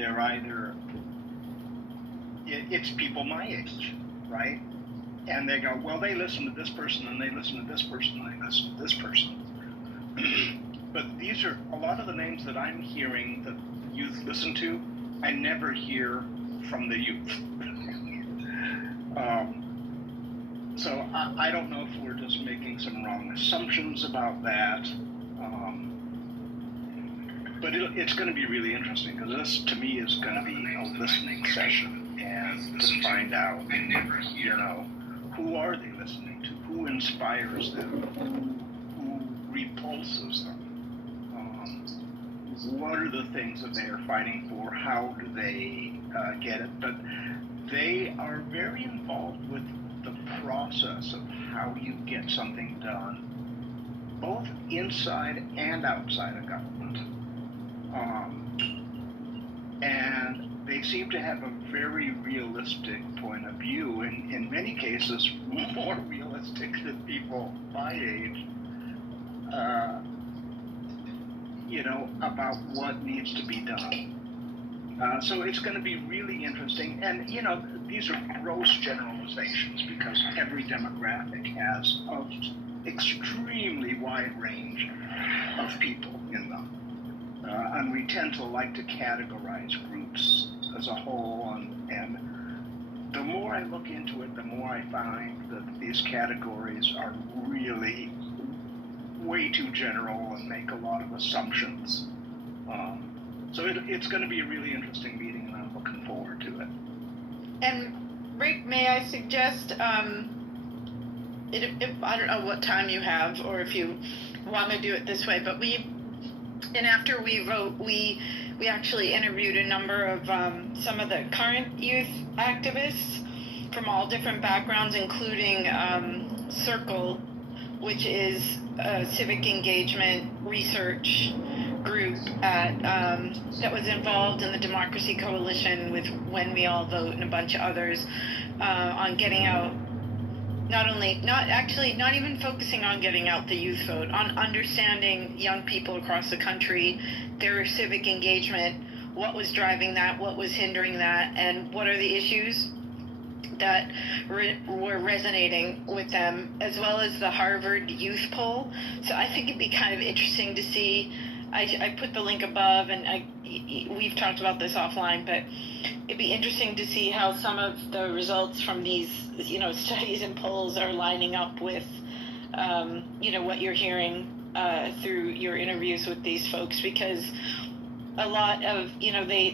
they're either, it's people my age, right? And they go, well, they listen to this person, and they listen to this person, and they listen to this person. But these are a lot of the names that I'm hearing that youth listen to, I never hear from the youth. So I don't know if we're just making some wrong assumptions about that. But it's going to be really interesting, because this, to me, is going to be a listening session, and to find out, you know, who are they listening to? Who inspires them? Who repulses them? What are the things that they are fighting for? How do they get it? But they are very involved with the process of how you get something done, both inside and outside of government. And they seem to have a very realistic point of view, and in many cases more realistic than people my age, you know, about what needs to be done. So it's going to be really interesting. And, you know, these are gross generalizations, because every demographic has an extremely wide range of people in them. And we tend to like to categorize groups as a whole. And the more I look into it, the more I find that these categories are really way too general and make a lot of assumptions. So it's going to be a really interesting meeting, and I'm looking forward to it. And Rick, may I suggest, if I don't know what time you have, or if you want to do it this way, but after we vote, we actually interviewed a number of some of the current youth activists from all different backgrounds, including Circle, which is a civic engagement research group that was involved in the Democracy Coalition with When We All Vote and a bunch of others on getting out, not even focusing on getting out the youth vote, on understanding young people across the country, their civic engagement, what was driving that, what was hindering that, and what are the issues that were resonating with them, as well as the Harvard Youth Poll. So I think it'd be kind of interesting to see. I put the link above, and we've talked about this offline, but it'd be interesting to see how some of the results from these, you know, studies and polls are lining up with, you know, what you're hearing through your interviews with these folks, because a lot of, you know, they